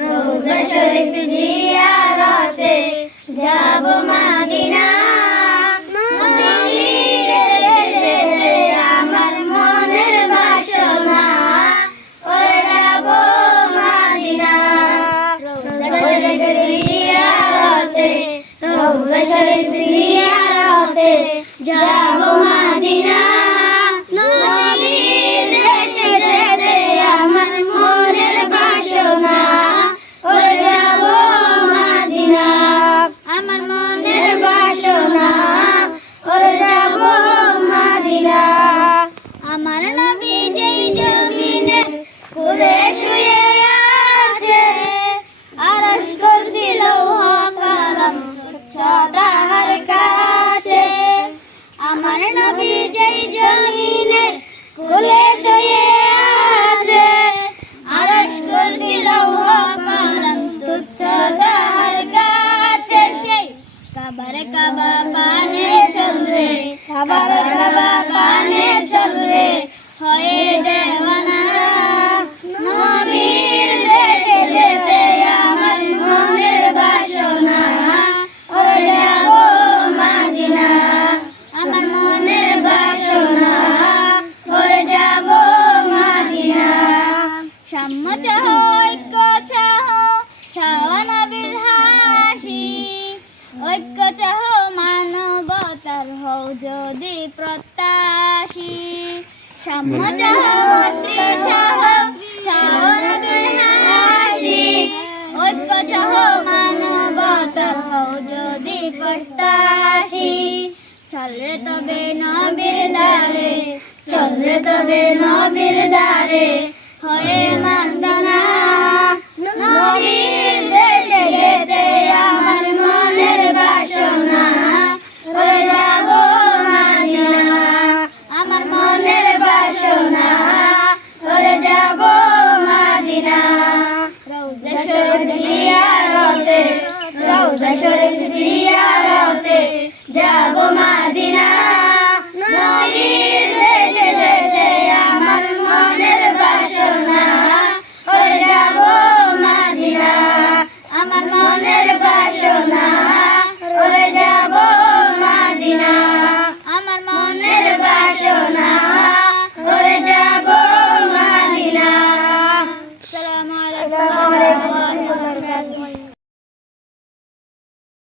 রোজা শরীফ জিয়ারতে যাব মদিনা নবীর দেশে আমার মনের বাসনা ওরে যাব মদিনা রোজা শরীফ জিয়ারতে যাব মদিনা নবীর দেশে যেতে আমার মনের বাসনা ওরে যাব মদিনা আমার মনের বাসনা ওরে যাব মদিনা আমার নবী যেই জমিনে কুলে শুয়ে আছে আরশ কুরসি লৌহ কলম তুচ্ছ তাহার কাছে আমার নবী যেই জমিনে কুলে শুয়ে আছে আরশ কুরসি লৌহ কলম তুচ্ছ তাহার কাছে সেই কাবার কাবা পানে চলবে কাবার কাবা পানে চলবে হয়ে দেওয়ানা নবীর দেশে যেতে আমার মনের বাসনা ওরে যাব মদিনা আমার মনের বাসনা ওরে যাব মদিনা সাম্য চাহ ঐক্য চাহ চাওয়া নবীর হাসি ঐক্য চাহ মানবতার হও যদি প্রত্যাশী সাম্য চাহ মৈত্রী চাহ চাওয়া নবীর হাসি ঐক্য চাহ মানবতার হও যদি প্রত্যাশী চলরে তবে নবীর দ্বারে চলরে তবে নবীর দ্বারে হয়ে মাস্তানা নবী